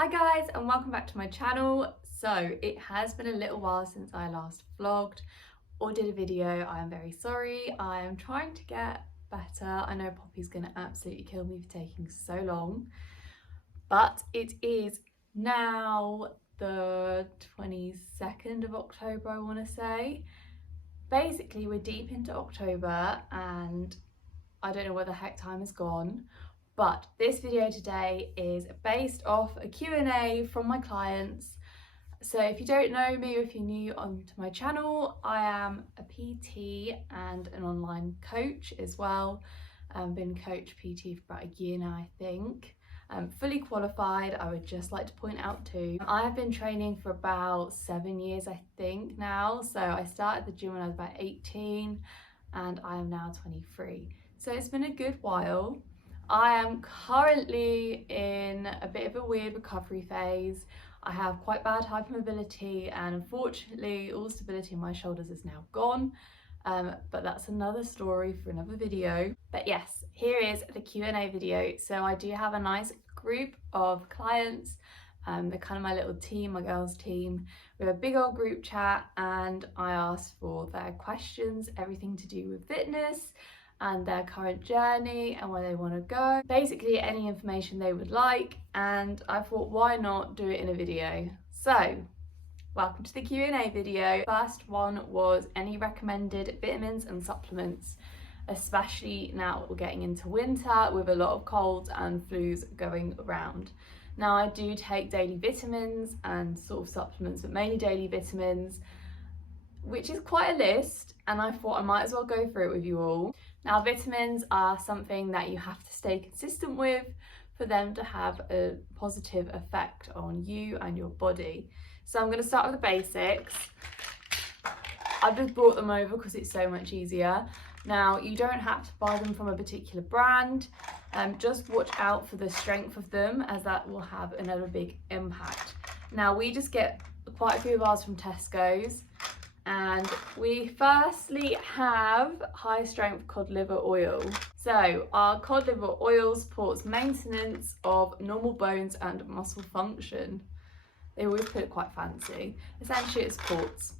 Hi guys, and welcome back to my channel. So it has been a little while since I last vlogged or did a video. I am very sorry. I am trying to get better. I know Poppy's gonna absolutely kill me for taking so long, but it is now the 22nd of October, I want to say. Basically, we're deep into October and I don't know where the heck time has gone. But this video today is based off a Q&A from my clients. So if you don't know me or if you're new onto my channel, I am a PT and an online coach as well. I've been coach PT for about a year now, I think. I'm fully qualified, I would just like to point out too. I have been training for about 7 years, I think now. So I started the gym when I was about 18 and I am now 23. So it's been a good while. I am currently in a bit of a weird recovery phase. I have quite bad hypermobility and unfortunately all stability in my shoulders is now gone. But that's another story for another video. But yes, here is the Q&A video. So I do have a nice group of clients. They're kind of my little team, my girls team. We have a big old group chat and I asked for their questions, everything to do with fitness and their current journey and where they want to go. Basically any information they would like, and I thought why not do it in a video. So welcome to the Q&A video. First one was any recommended vitamins and supplements, especially now we're getting into winter with a lot of colds and flus going around. Now I do take daily vitamins and sort of supplements, but mainly daily vitamins, which is quite a list, and I thought I might as well go through it with you all. Now vitamins are something that you have to stay consistent with for them to have a positive effect on you and your body. So I'm going to start with the basics. I've just brought them over because it's so much easier. Now you don't have to buy them from a particular brand, just watch out for the strength of them as that will have another big impact. Now we just get quite a few of ours from Tesco's. And we firstly have high strength cod liver oil. So our cod liver oil supports maintenance of normal bones and muscle function. They always put it quite fancy. Essentially it supports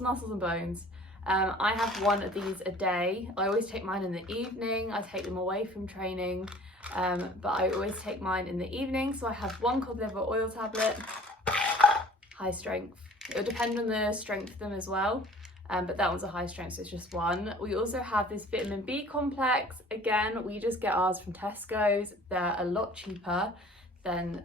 muscles and bones. I have one of these a day. I always take mine in the evening. I take them away from training, but I always take mine in the evening. So I have one cod liver oil tablet, high strength. It will depend on the strength of them as well, but that one's a high strength, so it's just one. We also have this vitamin B complex. Again, we just get ours from Tesco's. They're a lot cheaper than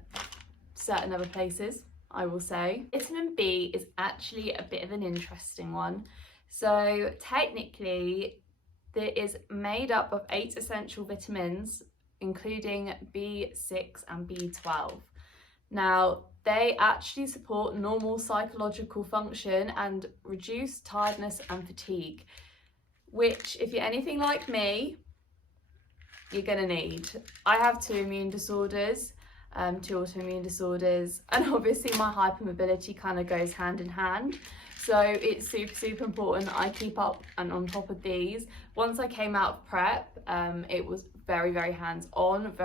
certain other places, I will say. Vitamin B is actually a bit of an interesting one. So technically, it is made up of 8 essential vitamins, including B6 and B12. Now, they actually support normal psychological function and reduce tiredness and fatigue, which if you're anything like me, you're gonna need. I have 2 immune disorders, 2 autoimmune disorders, and obviously my hypermobility kind of goes hand in hand. So it's super important I keep up and on top of these. Once I came out of prep, it was very hands-on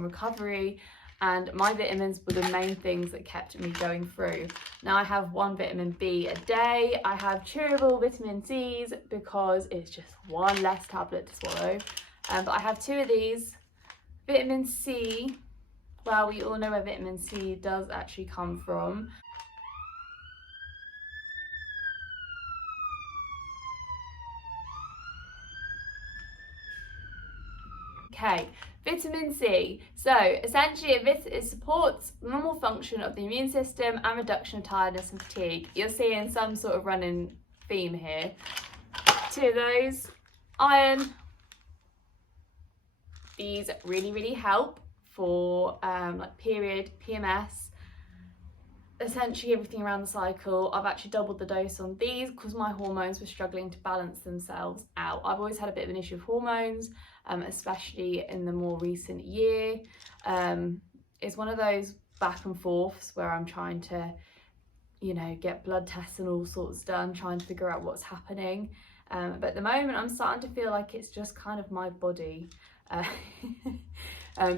recovery. And my vitamins were the main things that kept me going through. Now I have 1 vitamin B a day. I have chewable vitamin C's because it's just 1 less tablet to swallow. But I have 2 of these. Vitamin C, well, we all know where vitamin C does actually come from. Okay, vitamin C. So essentially it supports normal function of the immune system and reduction of tiredness and fatigue. You're seeing some sort of running theme here. 2 of those. Iron. These really help for like period, PMS, essentially everything around the cycle. I've actually doubled the dose on these because my hormones were struggling to balance themselves out. I've always had a bit of an issue with hormones, especially in the more recent year. It's one of those back and forths where I'm trying to, you know, get blood tests and all sorts done, trying to figure out what's happening. But at the moment I'm starting to feel like it's just kind of my body.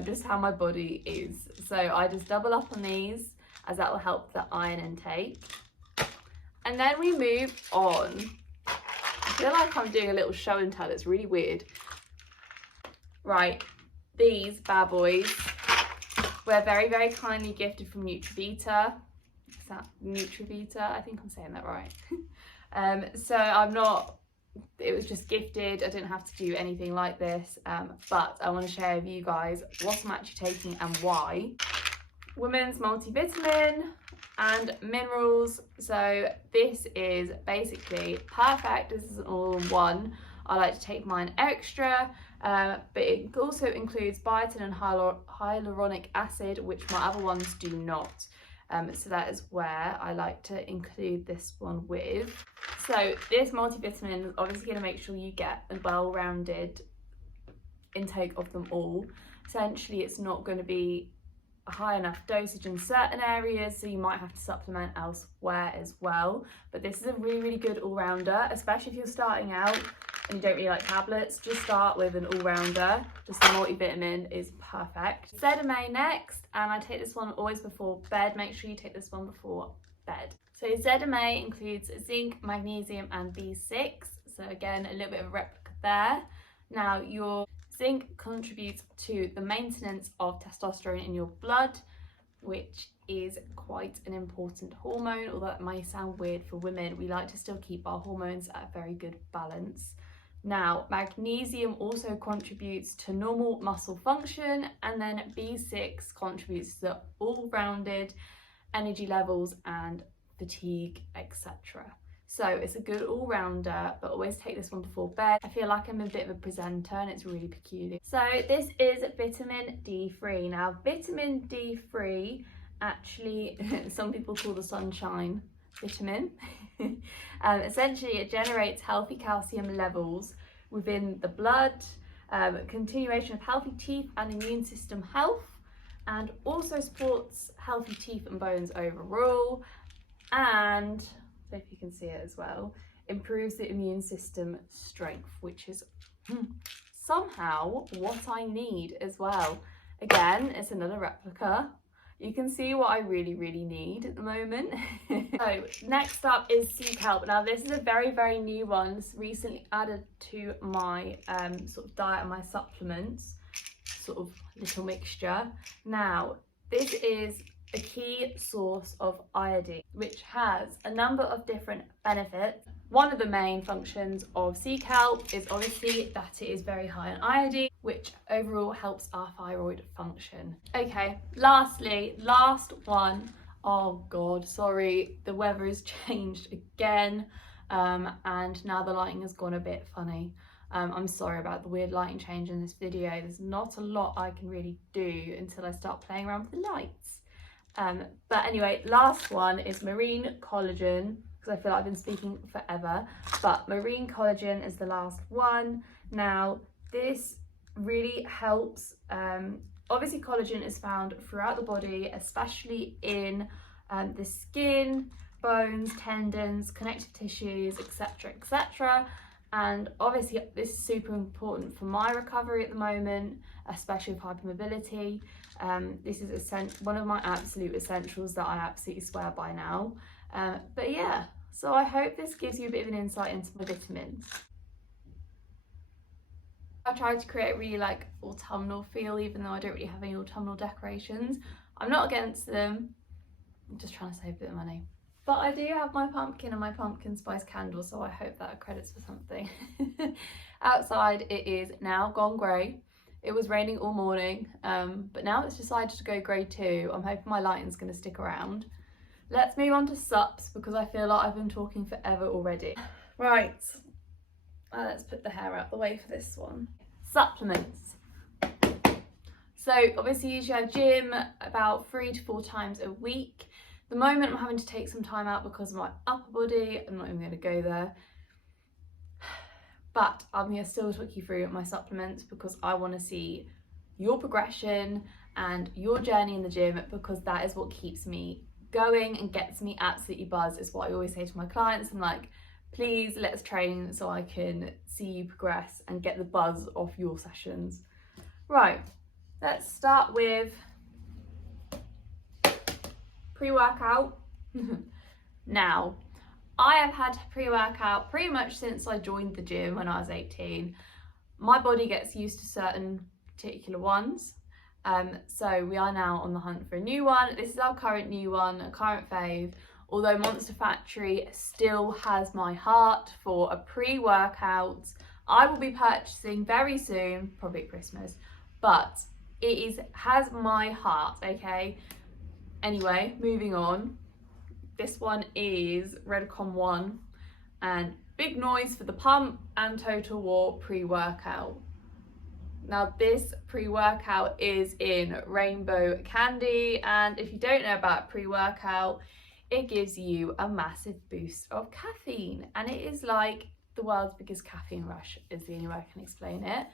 just how my body is. So I just double up on these, as that will help the iron intake. And then we move on. I feel like I'm doing a little show and tell, it's really weird. Right, these bad boys were very, very kindly gifted from Nutrivita. Is that Nutrivita? I think I'm saying that right. So it was just gifted. I didn't have to do anything like this, but I want to share with you guys what I'm actually taking and why. Women's multivitamin and minerals. So this is basically perfect. This is an all-in-one. I like to take mine extra, but it also includes biotin and hyaluronic acid, which my other ones do not. So that is where I like to include this one with. So this multivitamin is obviously going to make sure you get a well-rounded intake of them all. Essentially, it's not going to be a high enough dosage in certain areas, so you might have to supplement elsewhere as well. But this is a really, really good all-rounder, especially if you're starting out and you don't really like tablets. Just start with an all-rounder. Just a multivitamin is perfect. Zedame next, and I take this one always before bed. Make sure you take this one before bed. So Zedame includes zinc, magnesium and B6. So again, a little bit of a replica there. Now your zinc contributes to the maintenance of testosterone in your blood, which is quite an important hormone, although that may sound weird for women. We like to still keep our hormones at a very good balance. Now, magnesium also contributes to normal muscle function, and then B6 contributes to all-rounded energy levels and fatigue, etc. So it's a good all-rounder, but always take this one before bed. I feel like I'm a bit of a presenter and it's really peculiar. So this is vitamin D3. Now, vitamin D3, actually, some people call the sunshine vitamin. Essentially, it generates healthy calcium levels within the blood, continuation of healthy teeth and immune system health, and also supports healthy teeth and bones overall, and if you can see it as well, improves the immune system strength, which is somehow what I need as well. Again, it's another replica. You can see what I really, really need at the moment. So next up is Sea Kelp. Now this is a very, very new one. It's recently added to my sort of diet and my supplements, sort of little mixture. Now this is a key source of iodine, which has a number of different benefits. One of the main functions of sea kelp is obviously that it is very high in iodine, which overall helps our thyroid function. Okay, lastly, last one. Oh God, sorry, the weather has changed again, and now the lighting has gone a bit funny. I'm sorry about the weird lighting change in this video. There's not a lot I can really do until I start playing around with the lights. But anyway, last one is marine collagen, because I feel like I've been speaking forever, but marine collagen is the last one. Now this really helps. Obviously collagen is found throughout the body, especially in the skin, bones, tendons, connective tissues, etc, etc. And obviously this is super important for my recovery at the moment, especially with hypermobility. This is one of my absolute essentials that I absolutely swear by now. But yeah, so I hope this gives you a bit of an insight into my vitamins. I tried to create a really like autumnal feel, even though I don't really have any autumnal decorations. I'm not against them, I'm just trying to save a bit of money. But I do have my pumpkin and my pumpkin spice candle, so I hope that credits for something. Outside it is now gone grey. It was raining all morning, but now it's decided to go grey too. I'm hoping my lighting's going to stick around. Let's move on to sups, because I feel like I've been talking forever already. Right, let's put the hair out the way for this one. Supplements. So obviously you usually have gym about 3 to 4 times a week. At the moment I'm having to take some time out because of my upper body. I'm not even going to go there. But I'm going to still talk you through my supplements, because I want to see your progression and your journey in the gym, because that is what keeps me going and gets me absolutely buzzed. It's what I always say to my clients. I'm like, please let's train so I can see you progress and get the buzz off your sessions. Right, Let's start with pre-workout. Now, I have had pre-workout pretty much since I joined the gym when I was 18. My body gets used to certain particular ones. So we are now on the hunt for a new one. This is our current new one, a current fave. Although Monster Factory still has my heart for a pre-workout. I will be purchasing very soon, probably at Christmas, but has my heart, okay? Anyway, moving on. This one is Redcon 1 and Big Noise for the Pump and Total War pre-workout. Now this pre-workout is in Rainbow Candy, and if you don't know about pre-workout, it gives you a massive boost of caffeine, and it is like the world's biggest caffeine rush is the only way I can explain it.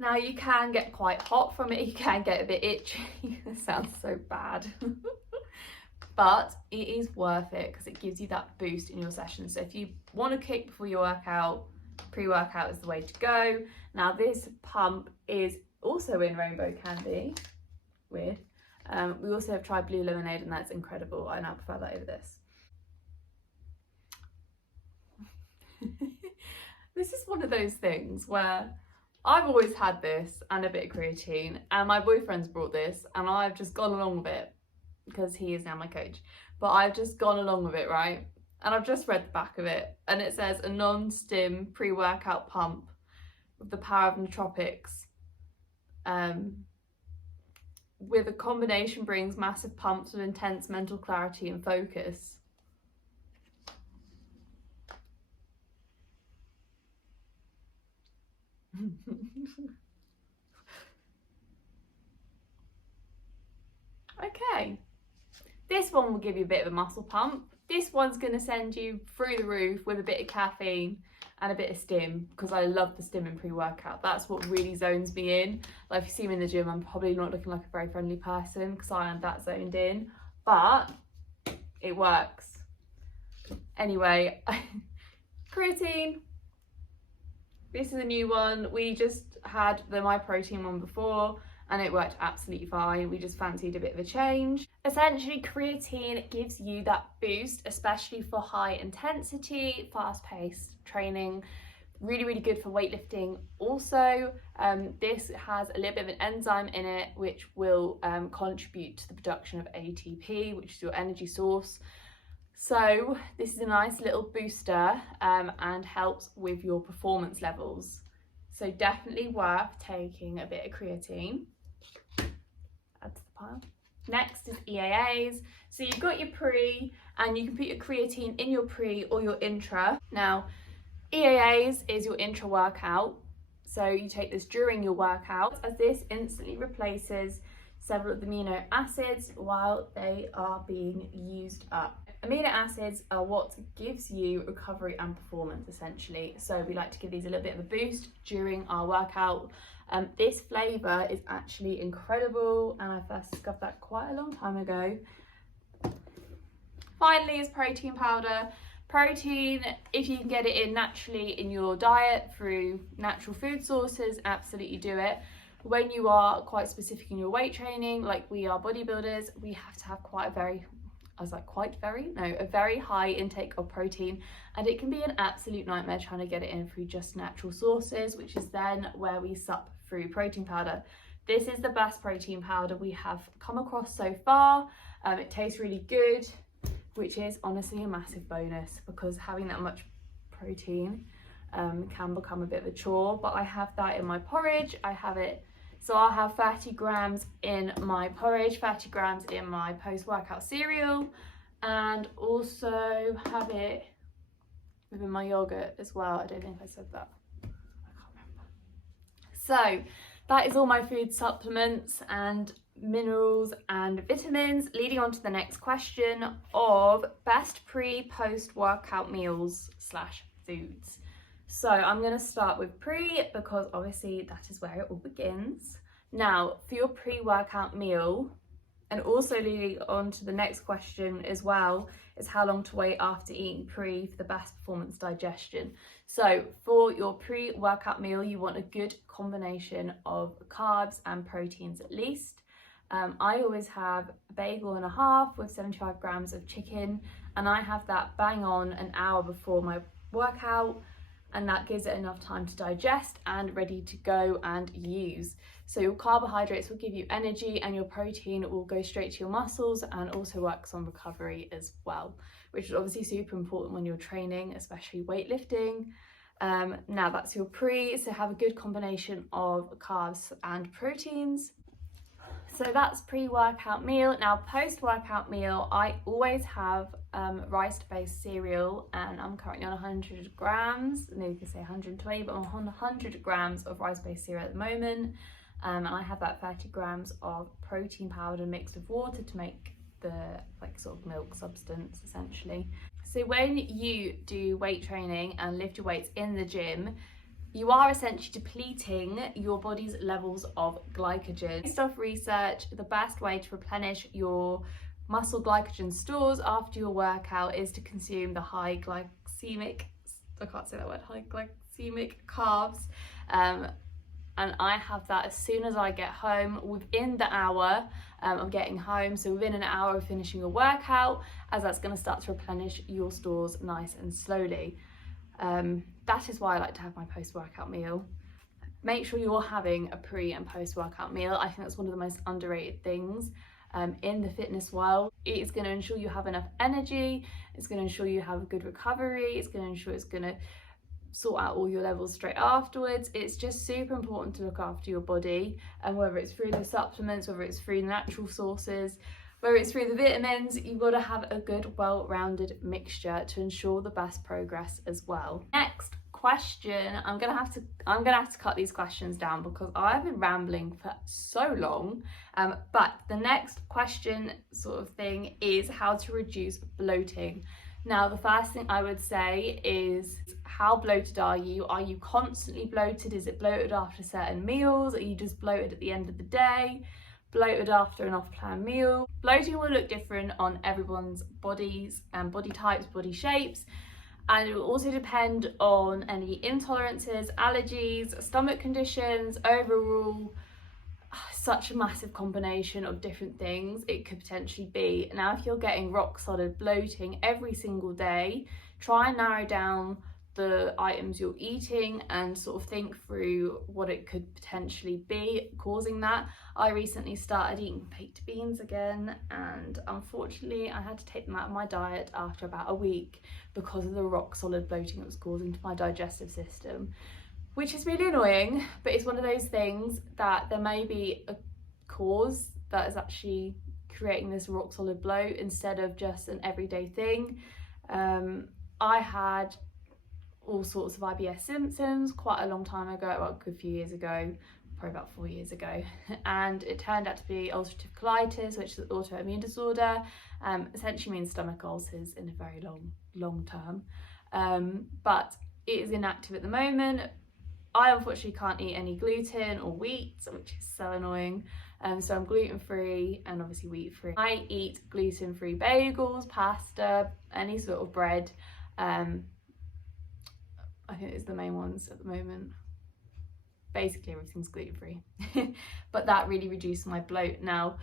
Now you can get quite hot from it, you can get a bit itchy, it sounds so bad. But it is worth it because it gives you that boost in your session. So if you want to kick before your workout, pre-workout is the way to go. Now this pump is also in Rainbow Candy. Weird. We also have tried Blue Lemonade, and that's incredible. I now prefer that over this. This is one of those things where I've always had this and a bit of creatine, and my boyfriend's brought this and I've just gone along with it because he is now my coach. But I've just gone along with it, right? And I've just read the back of it, and it says a non-stim pre-workout pump with the power of nootropics. With a combination brings massive pumps of intense mental clarity and focus. Okay, this one will give you a bit of a muscle pump. This one's going to send you through the roof with a bit of caffeine and a bit of stim, because I love the stim and pre-workout. That's what really zones me in. Like if you see me in the gym, I'm probably not looking like a very friendly person because I am that zoned in, but it works. Anyway, creatine. This is a new one. We just had the MyProtein one before and it worked absolutely fine. We just fancied a bit of a change. Essentially, creatine gives you that boost, especially for high intensity, fast-paced training. Really, really good for weightlifting. Also, this has a little bit of an enzyme in it which will contribute to the production of ATP, which is your energy source. So this is a nice little booster and helps with your performance levels. So definitely worth taking a bit of creatine. Add to the pile. Next is EAAs. So you've got your pre, and you can put your creatine in your pre or your intra. Now, EAAs is your intra workout. So you take this during your workout, as this instantly replaces several of the amino acids while they are being used up. Amino acids are what gives you recovery and performance, essentially. So we like to give these a little bit of a boost during our workout. This flavour is actually incredible, and I first discovered that quite a long time ago. Finally is protein powder. Protein, if you can get it in naturally in your diet through natural food sources, absolutely do it. When you are quite specific in your weight training, like we are bodybuilders, we have to have a very high intake of protein, and it can be an absolute nightmare trying to get it in through just natural sources, which is then where we sup through protein powder. This is the best protein powder we have come across so far. It tastes really good, which is honestly a massive bonus, because having that much protein can become a bit of a chore. But I have that in my porridge. So I'll have 30 grams in my porridge, 30 grams in my post-workout cereal, and also have it within my yogurt as well. I don't think I said that. I can't remember. So that is all my food supplements and minerals and vitamins, leading on to the next question of best pre-post-workout meals / foods. So I'm going to start with pre, because obviously that is where it all begins. Now, for your pre-workout meal, And also leading on to the next question as well is how long to wait after eating pre for the best performance digestion. So for your pre-workout meal, you want a good combination of carbs and proteins at least. I always have a bagel and a half with 75 grams of chicken, and I have that bang on an hour before my workout, and that gives it enough time to digest and ready to go and use. So your carbohydrates will give you energy, and your protein will go straight to your muscles and also works on recovery as well, which is obviously super important when you're training, especially weightlifting. Now that's your pre, so have a good combination of carbs and proteins. So that's pre-workout meal. Now post-workout meal, I always have rice-based cereal, and I'm currently on 100 grams, maybe you could say 120, but I'm on 100 grams of rice-based cereal at the moment. And I have that 30 grams of protein powder mixed with water to make the sort of milk substance essentially. So when you do weight training and lift your weights in the gym, you are essentially depleting your body's levels of glycogen. Based off research, the best way to replenish your muscle glycogen stores after your workout is to consume the high glycemic carbs. And I have that as soon as I get home, within the hour of getting home. So within an hour of finishing your workout, as that's going to start to replenish your stores nice and slowly. That is why I like to have my post-workout meal. Make sure you're having a pre and post-workout meal. I think that's one of the most underrated things in the fitness world. It's going to ensure you have enough energy, it's going to ensure you have a good recovery, it's going to ensure it's going to sort out all your levels straight afterwards. It's just super important to look after your body, and whether it's through the supplements, whether it's through natural sources, whether it's through the vitamins, you've got to have a good, well-rounded mixture to ensure the best progress as well. Next question, I'm gonna have to cut these questions down because I've been rambling for so long. But the next question sort of thing is how to reduce bloating. Now, the first thing I would say is, how bloated are you? Are you constantly bloated? Is it bloated after certain meals? Are you just bloated at the end of the day? Bloated after an off-plan meal? Bloating will look different on everyone's bodies and body types, body shapes, and it will also depend on any intolerances, allergies, stomach conditions, overall such a massive combination of different things it could potentially be. Now, if you're getting rock solid bloating every single day, try and narrow down the items you're eating and sort of think through what it could potentially be causing that. I recently started eating baked beans again, and unfortunately I had to take them out of my diet after about a week because of the rock solid bloating it was causing to my digestive system, which is really annoying. But it's one of those things that there may be a cause that is actually creating this rock solid bloat instead of just an everyday thing. I had all sorts of IBS symptoms quite a long time ago, well, a good few years ago, probably about 4 years ago, and it turned out to be ulcerative colitis, which is an autoimmune disorder. Essentially means stomach ulcers in a very long term, but it is inactive at the moment. I unfortunately can't eat any gluten or wheat, which is so annoying. So I'm gluten-free and obviously wheat-free. I eat gluten-free bagels, pasta, any sort of bread. I think it's the main ones at the moment. Basically everything's gluten-free, but that really reduced my bloat. Now,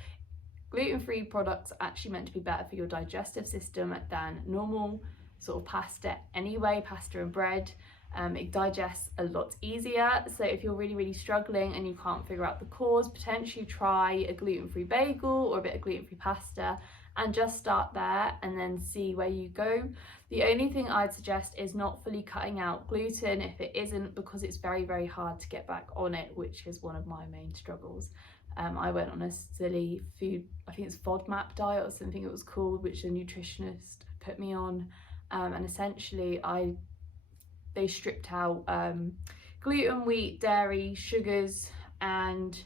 gluten-free products are actually meant to be better for your digestive system than normal sort of pasta anyway, pasta and bread. It digests a lot easier. So if you're really struggling and you can't figure out the cause, potentially try a gluten-free bagel or a bit of gluten-free pasta and just start there and then see where you go. The only thing I'd suggest is not fully cutting out gluten if it isn't, because it's very hard to get back on it, which is one of my main struggles. I went on a silly food, I think it's FODMAP diet or something it was called, which a nutritionist put me on, and essentially they stripped out gluten, wheat, dairy, sugars and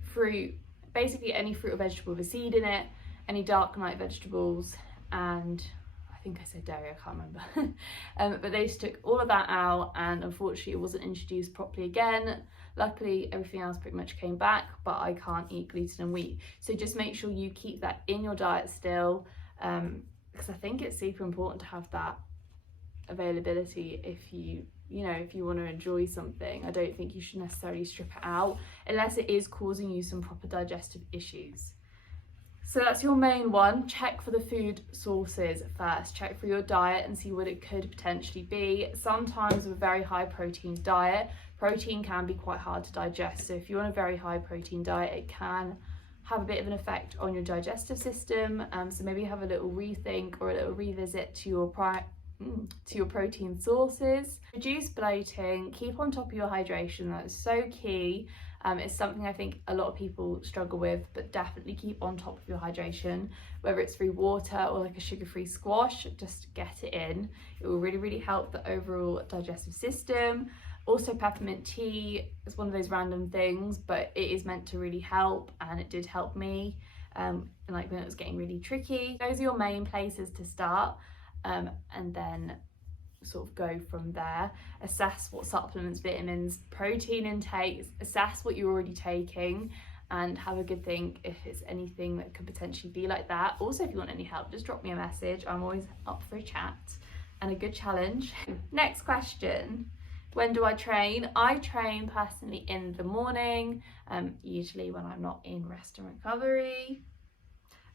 fruit, basically any fruit or vegetable with a seed in it, any dark night vegetables, and I think I said dairy, I can't remember. But they just took all of that out, and unfortunately it wasn't introduced properly again. Luckily, everything else pretty much came back, but I can't eat gluten and wheat. So just make sure you keep that in your diet still, because I think it's super important to have that availability if you want to enjoy something. I don't think you should necessarily strip it out unless it is causing you some proper digestive issues. So that's your main one. Check for the food sources first. Check for your diet and see what it could potentially be. Sometimes with a very high protein diet, protein can be quite hard to digest. So if you're on a very high protein diet, it can have a bit of an effect on your digestive system. So maybe have a little rethink or a little revisit to your protein sources. Reduce bloating, keep on top of your hydration. That is so key. It's something I think a lot of people struggle with, but definitely keep on top of your hydration, whether it's through water or like a sugar-free squash. Just get it in. It will really help the overall digestive system. Also, peppermint tea is one of those random things, but it is meant to really help, and it did help me like when it was getting really tricky. Those are your main places to start, and then sort of go from there. Assess what supplements, vitamins, protein intake, assess what you're already taking, and have a good think if it's anything that could potentially be like that. Also, if you want any help, just drop me a message. I'm always up for a chat and a good challenge. Next question. When do I train? I train personally in the morning, usually when I'm not in rest and recovery.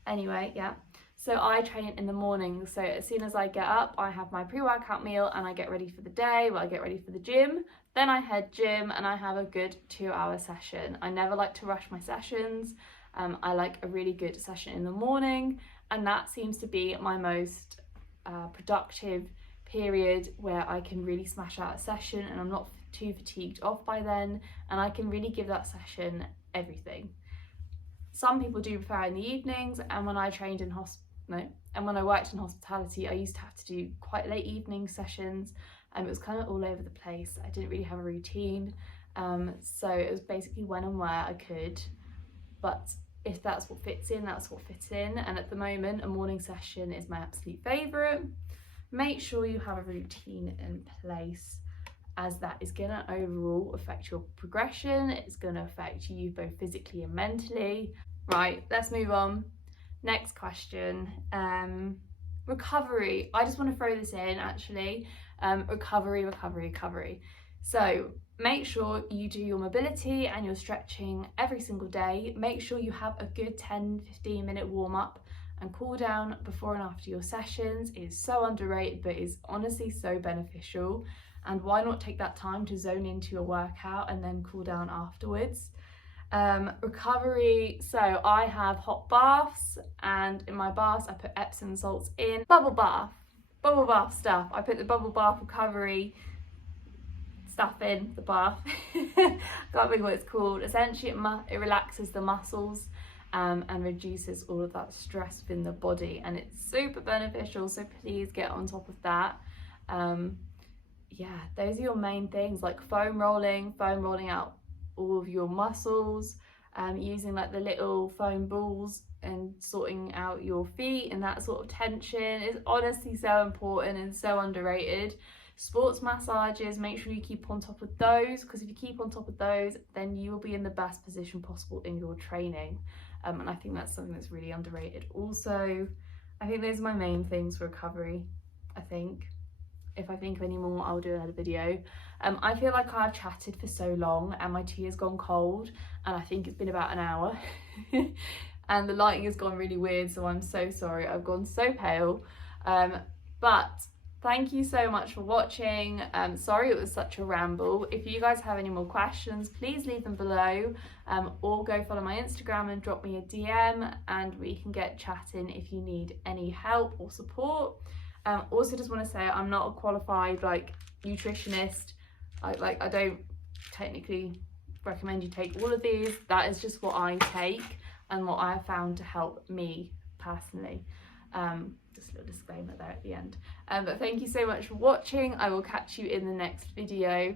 Anyway, yeah. So I train in the morning. So as soon as I get up, I have my pre-workout meal and I get ready for the day. Well, I get ready for the gym. Then I head gym and I have a good 2-hour session. I never like to rush my sessions. I like a really good session in the morning, and that seems to be my most productive period, where I can really smash out a session and I'm not too fatigued off by then, and I can really give that session everything. Some people do prefer in the evenings, and when I trained in when I worked in hospitality, I used to have to do quite late evening sessions, and it was kind of all over the place. I didn't really have a routine, so it was basically when and where I could, but if that's what fits in, that's what fits in. And at the moment, a morning session is my absolute favourite. Make sure you have a routine in place, as that is going to overall affect your progression. It's going to affect you both physically and mentally. Right, let's move on. Next question. Recovery. I just want to throw this in actually. Recovery. So make sure you do your mobility and your stretching every single day. Make sure you have a good 10-15 minute warm up and cool down before and after your sessions. It is so underrated, but is honestly so beneficial. And why not take that time to zone into your workout and then cool down afterwards? Recovery, so I have hot baths, and in my baths I put Epsom salts in. Bubble bath stuff. I put the bubble bath recovery stuff in the bath. Can't think what it's called. Essentially it relaxes the muscles and reduces all of that stress within the body, and it's super beneficial, so please get on top of that. Yeah, those are your main things, like foam rolling out all of your muscles, using like the little foam balls and sorting out your feet and that sort of tension is honestly so important and so underrated. Sports massages, make sure you keep on top of those, because if you keep on top of those, then you will be in the best position possible in your training. And I think that's something that's really underrated. Also, I think those are my main things for recovery. I think if I think of any more, I'll do another video. I feel like I've chatted for so long and my tea has gone cold, and I think it's been about an hour and the lighting has gone really weird, so I'm so sorry. I've gone so pale, but thank you so much for watching. Sorry it was such a ramble. If you guys have any more questions, please leave them below, or go follow my Instagram and drop me a DM and we can get chatting if you need any help or support. Also just want to say I'm not a qualified like nutritionist. I don't technically recommend you take all of these. That is just what I take and what I have found to help me personally. Just a little disclaimer there at the end. But thank you so much for watching. I will catch you in the next video.